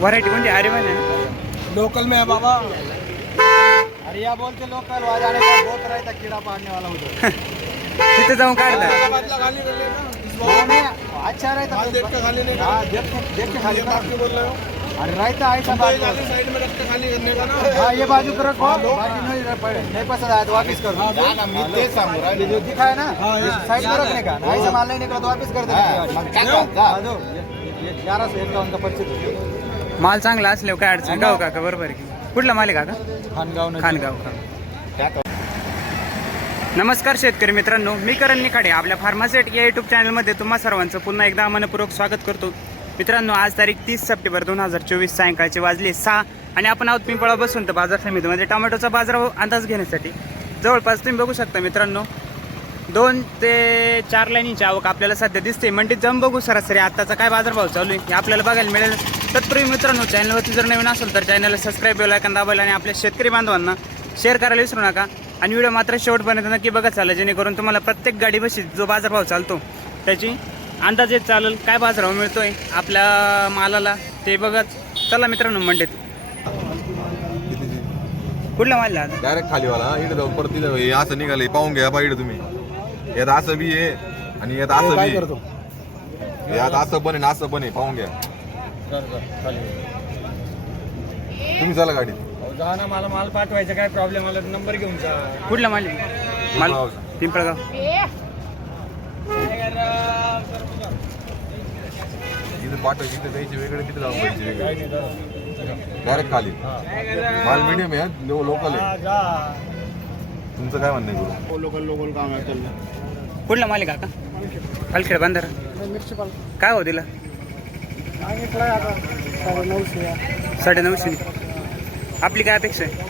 Variety कोणती अरे ना लोकल में है बाबा। अरे या बोलते लोकल वहाँ जाने का बहुत रहता कीड़ा पाड़ने वाला उधर। तिथे जाऊन काढता खाली कर लेना। अच्छा रहता माल देख के खाली नहीं हाँ देख के देख के खाली आपने बोल रहे हो? अरे रहता ऐसा बात साइड में रख के खाली करने का ना। हाँ ये बाजू कर रखो। बाकी नहीं रख पड़े नहीं पसंद आया तो वापस कर दो। ये जो दिखा है ना? साइड में रखने का। ना ऐसा माल नहीं निकला तो वापस कर देना हाँ, दो ये- ये ग्यारह सौ इक्यावन का पच्चीस। माल चांगला असल्यावर काय अडचण गाव काका बरोबर आहे की कुठला माल आहे काका? खानगाव. खानगाव. का नमस्कार शेतकरी मित्रांनो मी करण निखाडे आपल्या फार्मासेट या युट्यूब चॅनलमध्ये तुम्हा सर्वांचं पुन्हा एकदा मनपूर्वक स्वागत करतो. मित्रांनो आज तारीख तीस सप्टेंबर दोन हजार चोवीस सायंकाळचे वाजले सहा आणि आपण आहोत पिंपळा बसून तर बाजार समितीमध्ये. टोमॅटोचा बाजार अंदाज घेण्यासाठी. जवळपास तुम्ही बघू शकता मित्रांनो दोन ते चार लाईनीची आवक आपल्याला सध्या दिसते. म्हणजे मंडीत जाऊन बघू सरासरी आत्ताचा काय बाजारभाव चालू आहे हे आपल्याला बघायला मिळेल. तत्पूर्वी मित्रांनो चॅनलवरती जर नवीन असेल तर चॅनलला सबस्क्राईब बेल ऐकून दाबायला आणि आपल्या शेतकरी बांधवांना शेअर करायला विसरू नका. आणि व्हिडिओ मात्र शेवटपर्यंत नक्की बघत चालेल जेणेकरून तुम्हाला प्रत्येक गाडी बशी जो बाजारभाव चालतो त्याची अंदाज येत चालेल काय बाजारभाव मिळतोय आपल्या मालाला ते बघत चला मित्रांनो मंडीत कुठला माल डायरेक्ट खालीवाला इकडे जाऊन परत तिथं असं निघाले पाहून घ्या पाहिजे तुम्ही. यात असं बी आहे आणि यात असं बी आहे. यात असं पण आहे आणि असं पण आहे. पाहून घ्या. तुम्ही चला गाडी जा ना मला माल पाठवायचा. काय प्रॉब्लेम आला नंबर घेऊन जा. कुठला माल? माल. पिंपळगाव. इथं पाठवायची द्यायची वेगळे तिथे जाऊन द्यायची वेगळे. डायरेक्ट खाली. माल मीडियम आहे लोकल आहे. तुमचं काय म्हणणं आहे गुरु? लोकल लोकल काम आहे कुठला माल आहे काका अलखेड बंदर. मिरची पाल. काय हो दिला? आता साडे नऊशे आपली काय अपेक्षा आहे?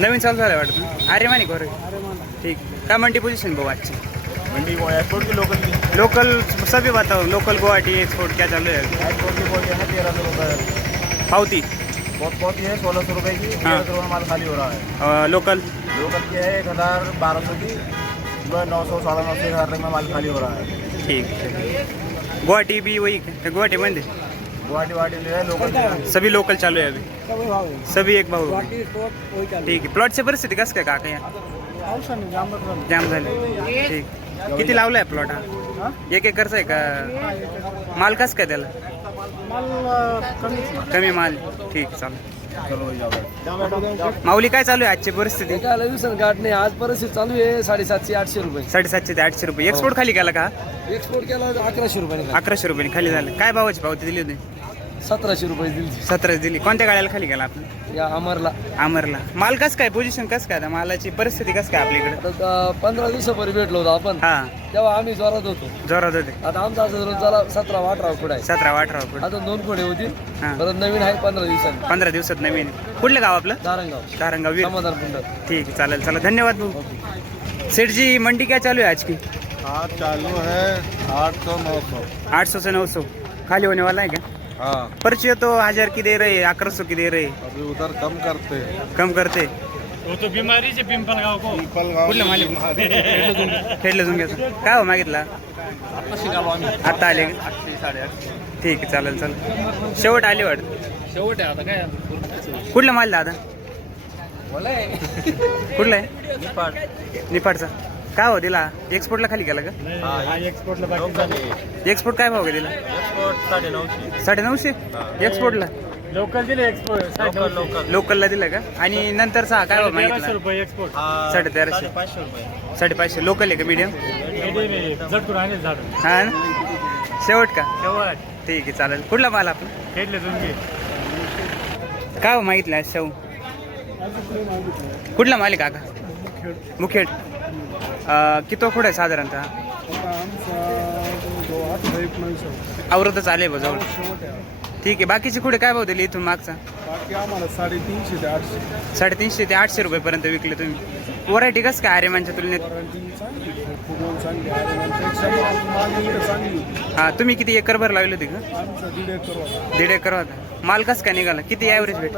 नवीन चालू झालं वाटतं अरे मानिक बरं अरे मान ठीक. काय म्हणते पोझिशन भाऊ आजची? मंडी एयरपोर्ट की लोकल की लोकल सभी बताओ लोकल गुवाहाटी एक्सपोर्ट क्या चालू है की है सौ रुपये. पावती. बहुत बहुत ही है सोलह सौ रुपये की हाँ। सौ माल खाली हो रहा है। अं, लोकल लोकल की है एक हज़ार बारह सौ की सुबह नौ सौ साढ़े नौ सौ एक हज़ार तक में माल खाली हो रहा है। ठीक है गुवाहाटी भी वही है गुवाहाटी मध्ये गुवाहाटी वाटी ले है लोकल सभी लोकल चालू है अभी? सभी एक भाऊ ठीक आहे प्लॉटची परिस्थिती कसं काय काका या जाम झाले ठीक। किती लावलाय प्लॉट हा? एक एकरचा आहे का माल कसं काय त्याला कमी. माल. ठीक चालेल. माऊली काय चालू आहे आजची परिस्थिती? गाठ नाही. आज परिस्थिती चालू आहे साडेसातशे आठशे रुपये. साडेसातशे ते आठशे रुपये. एक्सपोर्ट खाली गेला का? एक्सपोर्ट केला अकराशे रुपये अकराशे रुपये खाली झालं. काय भावाची पावती दिली होती? सतराशे रुपये दिली. सतरा दिली. कोणत्या गाड्याला खाली गेला आपण या अमरला. अमरला. माल कस काय? पोझिशन कस काय आता? मालाची परिस्थिती कस काय आपल्याकडे? पंधरा दिवसापूर्वी भेटलो होतो आपण. हा. तेव्हा आम्ही जोरात होतो. जोरात होते. आता आमचा असं धरून चला सतरा अठरा पुढे आहे. सतरा अठरा रुपये आता दोन पुढे होतील हा. परत नवीन आहे पंधरा दिवसांनी. पंधरा दिवसात नवीन. कुठलं गाव आपलं? दारंगाव. कारंगाव वीर. समाधान पुंडर ठीक आहे चालेल चला धन्यवाद भाऊ. सेठ जी मंडी क्या चालू है आज की? आज चालू है आठ सौ नौ सौ आठ सौ से नौ सौ खाली होने वाला है क्या हाँ पर्ची तो हजार की दे रहे अकरा सौ की दे रहे. अभी उधर कम करते. कम करते. वो तो बीमारी से पिंपल गाँव को कुठलं मालिक। झुंग्याचं काय हो मागितला? आता आले का? ठीक आहे चालेल चालेल. शेवट आली वाट शेवट आहे आता काय कुठला माल दादा? कुठला आहे? निपाडचा काय हो दिला? एक्सपोर्टला खाली गेला का? एक्सपोर्टला बाकी एक्सपोर्ट काय भाव का दिला साडे नऊशे एक्सपोर्टला लोकल दिले एक्सपोर्ट लोकल लोकल लोकलला दिला का? आणि नंतरचा काय भाव मागितला? रुपये एक्सपोर्ट साडे तेराशे पाचशे रुपये. साडेपाचशे. लोकल आहे का मीडियम हा शेवट का? शेवट. ठीक आहे चालेल. कुठला माल आपण काय हो मागितलं शाहू? कुठला माल आहे काका? मुखेड. किती खोड आहे साधारणतः? आवरतच आले बा जवळ. ठीक आहे बाकीचे खुडे काय भाव दिले इथून मागचा? आम्हाला साडेतीनशे ते आठशे. साडेतीनशे ते आठशे रुपयेपर्यंत विकले तुम्ही. व्हरायटी कसं काय आर्यमानच्या तुलनेत? हा तुम्ही किती एकर भर लावली होती का? दीड एकर होता. माल कसं काय निघाला? किती ॲव्हरेज भेट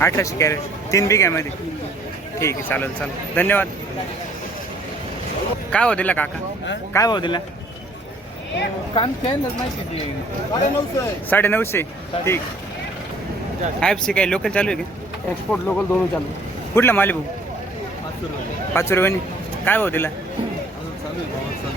अठराशे कॅरेट. तीन बिघ्यामध्ये. ठीक आहे चालेल चालेल. धन्यवाद. काय भाव दिला काका? काय भाव दिला? साडे नऊशे ठीक. सी काय लोकल चालू आहे का? एक्सपोर्ट लोकल दोनों चालू कुठला माल आहे भाऊ? पाच रुपयाने काय भाऊ दिला?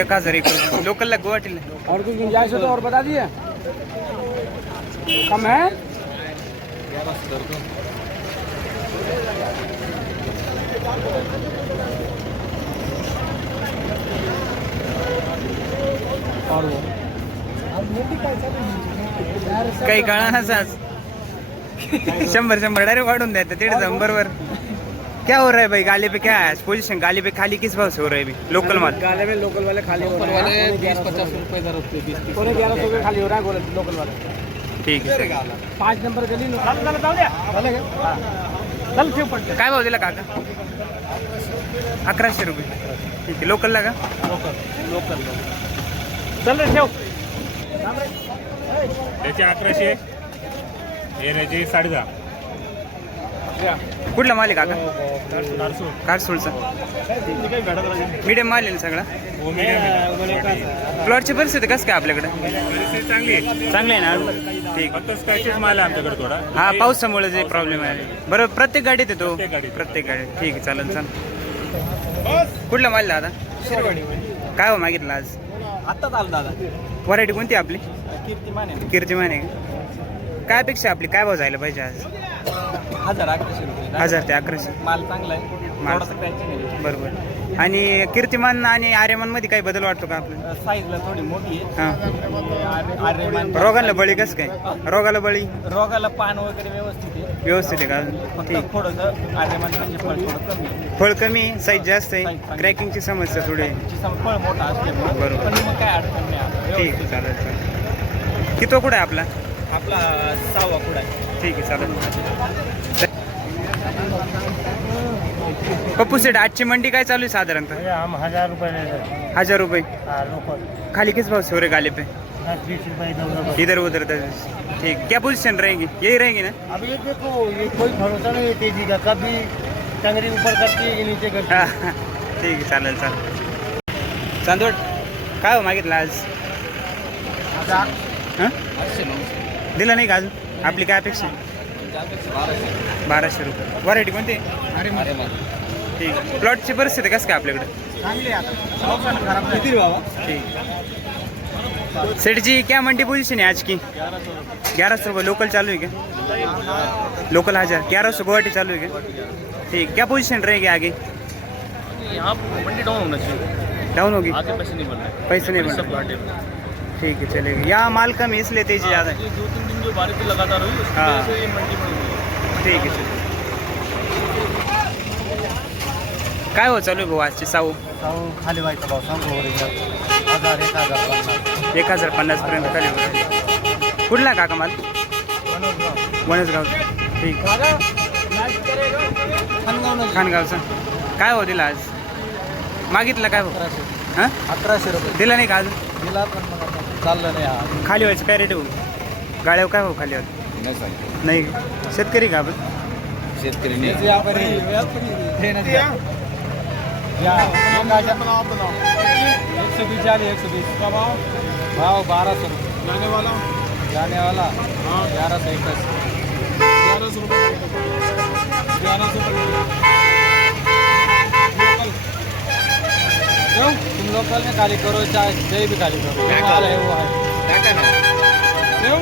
एक हज़ार एक लोकलला गुवाहाटीला. और कुछ गुंजाइश हो तो और बता दिए. कम है? काही कळानाच आज शंभर शंभर डायरेक्ट वाढून द्यायचं तेवढे जाऊन बरोबर क्या हो रहा है भाई? गाली पे क्या है? पोजीशन गाली पे खाली किस भाव से हो रहा है अभी? लोकल माल. गाले में लोकल वाले खाली हो रहे हैं। बीस पचास रुपए इधर होते हैं पौने ग्यारह सौ के खाली हो रहा है लोकल वाले। ठीक आहे सर. पाच नंबर गली जाऊ द्या. काय भाव दिला काका? अकराशे रुपये. ठीक आहे लोकलला का? चल रे ठेव. त्याचे अकराशे. हे साडे दहा. कुठला माल आहे काका कारसूळचा मीडियम माल आहे सगळा? प्लॉटची परिस्थिती कसं काय आपल्याकडे? चांगली आहे चांगली आहे ना ठीक. माल आहे आमच्याकडे थोडा हा पावसामुळे जे प्रॉब्लेम आहे. बरोबर प्रत्येक गाडीत येतो? प्रत्येक गाडीत. गाडीत ठीक आहे चालेल चालेल. कुठला माल दादा? काय हो मागितलं आज? आत्ताच आलं दादा व्हरायटी कोणती आपली? कीर्तिमान आहे. कीर्तिमान आहे काय अपेक्षा आपली? काय भाव जायला पाहिजे आज? हजार अकराशे रुपये. हजार ते अकराशे. माल चांगला आहे. माल. थोडासा बरोबर. आणि कीर्तिमान आणि आर्यमानमध्ये काही बदल वाटतो का आपल्याला? साईजला थोडी मोठी आहे. हा. आर्यमान रोगाला बळी कसं काय? रोगाला बळी? रोगाला पान वगैरे व्यवस्थित आहे. व्यवस्थित आहे का? फक्त ठीक. थोडंसं आर्यमान म्हणजे फळ थोडं कमी आहे. फळ कमी साईज जास्त आहे. क्रॅकिंगची समस्या थोडी आहे. त्याची सम- फळ मोठा असल्यामुळे. बरोबर. पण मग काय अडचण नाही. ठीक आहे व्यवस्थित. चालेल चालेल. किती कुठं आहे आपला? आपला सहावा कुडा आहे. ठीक आहे चालेल. पप्पू सेठ आजची मंडी काय चालू आहे साधारणतः? हम हजार रुपये हजार रुपये. हाँ लोकल. खाली किस भाव से हो गाले पे इधर उधर ठीक. क्या पोजीशन रहेगी? यही रहेगी ना? अब ये देखो ये कोई भरोसा नहीं है तेजी का। कभी टंगरी ऊपर करती है नीचे करती हा. ठीक आहे चालेल चालेल. चांदोड काय हो मागितलं आज? हां? दिलं नाही का अजून? आपली काय अपेक्षा आहे? बाराशे रुपये. व्हरायटी कोणती? ठीक आहे. प्लॉटची परिस्थिती कसं काय आपल्याकडे? चांगली आहे आता खराब किती बाबा? ठीक. सेठ जी क्या मंडी पोजीशन है आज की? ग्यारह सौ रुपये. लोकल चालू है क्या लोकल हज़ार. ग्यारह सौ गुवाहाटी चालू है क्या ठीक. क्या पोजीशन रहेगी आगे? यहाँ मंडी डाउन होना चाहिए। डाउन होगी? आगे पैसे नहीं बन रहे। पैसे नहीं बन रहे. ठीक है चलेगा. यहाँ माल कम है इसलिए तेजी ज़्यादा है दो तीन दिन जो बारिश लगातार हुई हाँ। ठीक है चलिए काय हो चालू आहे भाऊ आजची? साऊ? खाली व्हायचा भाऊ सांगू हजार एक हजार पन्नास. एक हजार पन्नास पर्यंत खाली होईल कुठला काका माल? वनसगाव. ठीक. खानगावचा. काय हो दिला आज? मागितलं काय हो हां? अकराशे रुपये. दिला नाही का अजून? दिला पण चाललं नाही हा. खाली व्हायचं काय रेट हो गाड्यावर काय हो खाली व्हायचं नाही शेतकरी का आपण? शेतकरी हे नदी या. एक सौ बीस चालीस एक सौ बीस का भाव? भाव बारह सौ जाने वाला जाने वाला ग्यारह सौ इक्कीस ग्यारह सौ ग्यारह सौ क्यों तुम लोकल में खाली करो चाहे जय भी खाली करो। जो माल है वो है। क्यों?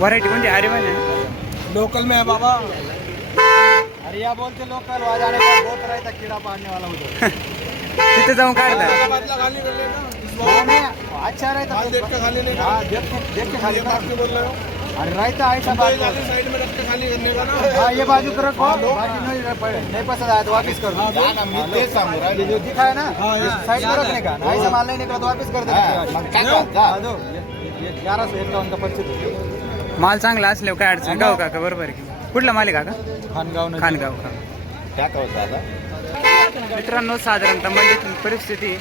व्हरायटी म्हणजे अरे माहिती लोकल में है बाबा। अरे या बोलते लोकल वहाँ जाने का बहुत रहता कीड़ा पाड़ने वाला उधर तिथे जाऊन काढता? अच्छा रहता देख के खाली नहीं हाँ देख के देख के खाली बोल रहे हो? अरे रहता ऐसा बात साइड में रख के खाली करने का ना. हाँ ये बाजू को रखो बाकी नहीं नहीं पसंद आया तो वापस कर. दो ये जो दिखा है ना? साइड में रखने का ऐसा माल नहीं निकला तो वापस कर देना. हाँ, दो ग्यारह सौ इक्यावन का पच्चीस माल चांगला असल्यावर काय अडचण गाव काका बरोबर आहे की. कुठला माल आहे काका? खानगाव खानगाव का क्या कहता था मित्रांनो साधारणतः मंडीतील परिस्थिती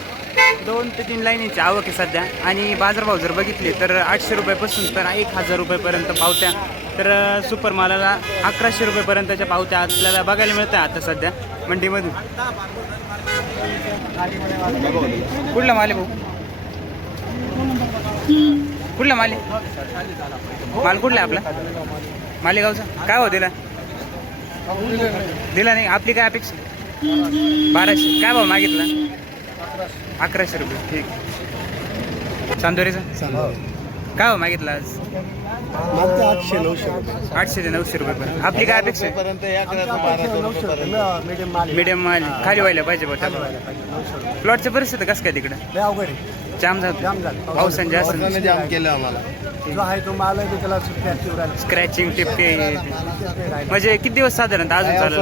दोन ते तीन लाईनीची आवक आहे सध्या. आणि बाजारभाव जर बघितले तर आठशे रुपयापासून तर एक हजार रुपयेपर्यंत पावत्या. तर सुपर मालाला अकराशे रुपयेपर्यंतच्या पावत्या आपल्याला बघायला मिळतात आता सध्या मंडीमधून. कुठला माल भाऊ? कुठला माल माल कुठला आहे आपला? मालेगावचा? काय हो दिला? दिला नाही. आपली काय अपेक्षा? बाराशे. काय भाऊ मागितला? अकराशे रुपये. ठीक. चांदोरीचा? काय हो मागितला आज? आठशे नऊशे आठशे ते नऊशे रुपये पर्यंत. आपली काय अपेक्षा आहे? मीडियम माल मीडियम माल खाली व्हायला पाहिजे बघा प्लॉटची परिस्थिती कसं काय तिकडं? अवघड जाम झालं. पावसाने जास्त जाम केलं आम्हाला. जो आहे तो माल आहे तो त्याला सुट्ट्या चिवरायला स्क्रॅचिंग टिपके म्हणजे किती दिवस साधारणतः अजून चालेल?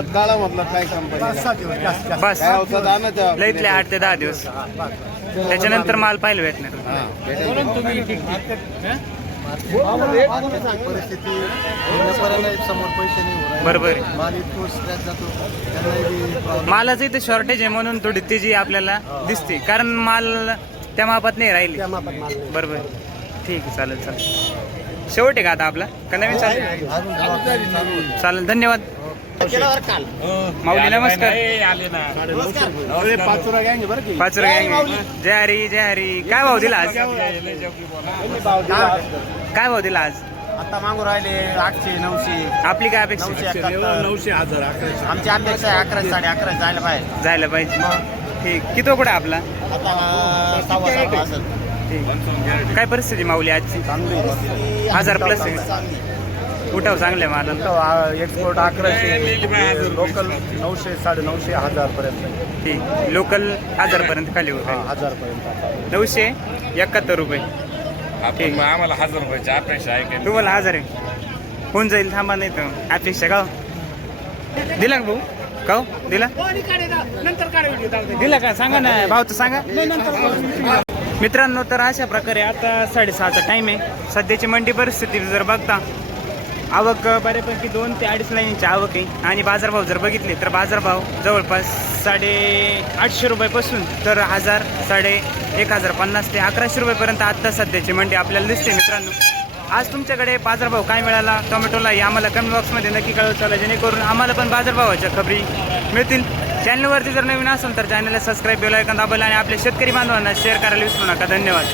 पाच सहा दिवस जास्त जास्त. बस लईतले आठ ते दहा दिवस. त्याच्यानंतर माल पाहायला भेटणार. परिस्थिती समोर पैसे नाही होत बरोबर आहे. माल इतको स्क्रॅच जातो. त्यांना मालाचं इथे शॉर्टेज आहे म्हणून थोडी तेजी आपल्याला दिसते. कारण माल त्या मापात नाही राहिली. त्या मापात माल नाही. बरोबर ठीक आहे चालेल चालेल. शेवट आहे का आता आपला? का नवीन चालेल चालेल धन्यवाद. माऊली नमस्कार. पाचुरा गँग जय हरी जय हरी. काय भाव दिला आज? काय भाव दिला आज? आता मागू राहिले आठशे नऊशे. आपली काय अपेक्षा? नऊशे हजार आमची अपेक्षा आहे अकरा साडे अकरा जायला पाहिजे. जायला पाहिजे. ठीक. किती कुठे आपला? आता काय परिस्थिती माऊली आजची? हजार प्लस उठाव चांगले मला? एक्सपोर्ट अकराशे. लोकल नऊशे साडे नऊशे हजार पर्यंत ठीक. लोकल हजार पर्यंत खाली होत. हजार पर्यंत नऊशे एकाहत्तर रुपये. ठीक. आम्हाला हजार रुपयाची अपेक्षा आहे की तुम्हाला हजार आहे. होऊन जाईल थांबा नाही तर. अपेक्षा का हो? दिला का भाऊ? का हो? दिला? दिला का? सांगा ना. भाऊ तर सांगा. मित्रांनो तर अशा प्रकारे आता साडेसहाचा टाईम आहे. सध्याची मंडी परिस्थिती जर बघता आवक बऱ्यापैकी दोन ते अडीच लाईनची आवक आहे. आणि बाजारभाव जर बघितले तर बाजारभाव जवळपास साडे आठशे रुपयापासून तर हजार साडे एक हजार पन्नास ते अकराशे रुपयेपर्यंत आत्ता सध्याची मंडी आपल्याला दिसते मित्रांनो. आज तुमच्याकडे बाजारभाव काय मिळाला? टोमॅटोला हे आम्हाला कमेंट बॉक्समध्ये नक्की कळवत चला जेणेकरून आम्हाला पण बाजारभावाच्या खबरी मिळतील. चॅनलवरती जर नवीन असेल तर चॅनलला सबस्क्राईब बेल ऐकून दाबायला आणि आपल्या शेतकरी बांधवांना शेअर करायला विसरू नका. धन्यवाद.